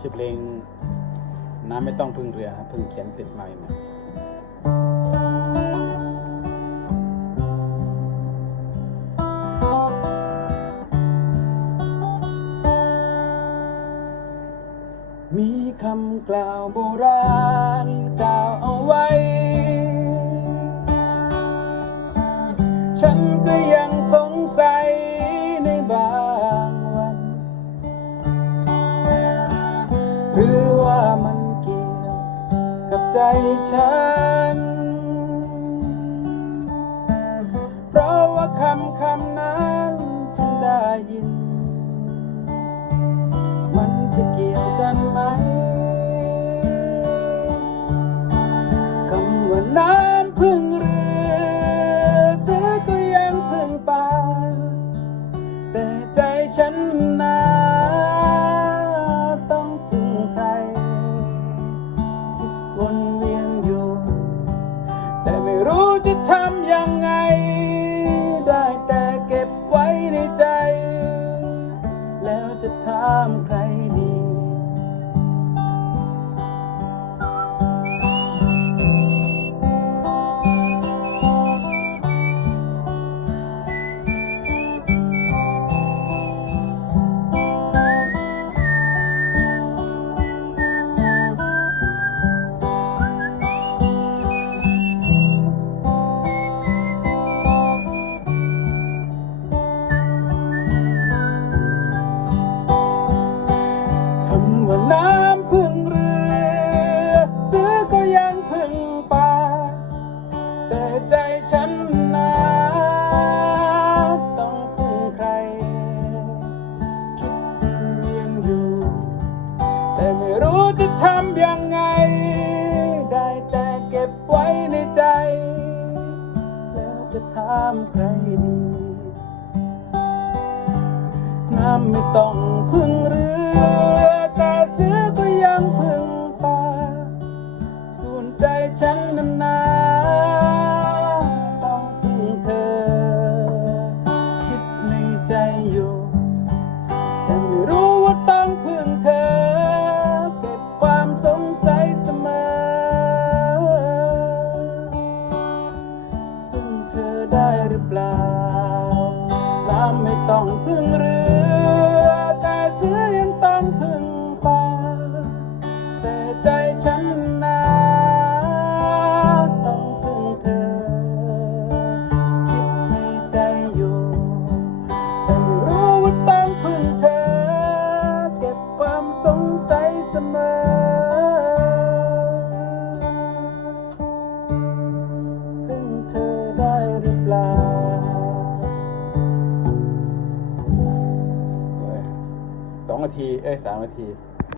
ชื่อเพลงน้ำไม่ต้องพึ่งเรือครับเพิ่งเขียนเสร็จมาใหม่มีคำกล่าวโบราณกล่าวเอาไว้ ฉัน หรือว่ามันเกี่ยวกับใจฉัน แต่ไม่รู้จะทำยังไง ได้แต่เก็บไว้ในใจ แล้วจะถามใคร ทำยังไง ได้แต่เก็บไว้ในใจ แล้วจะถามใครดี น้ำไม่ต้องพึ่งเรือ ไม่ต้องพึ่งเรือ องนาที เอ้ยสามนาที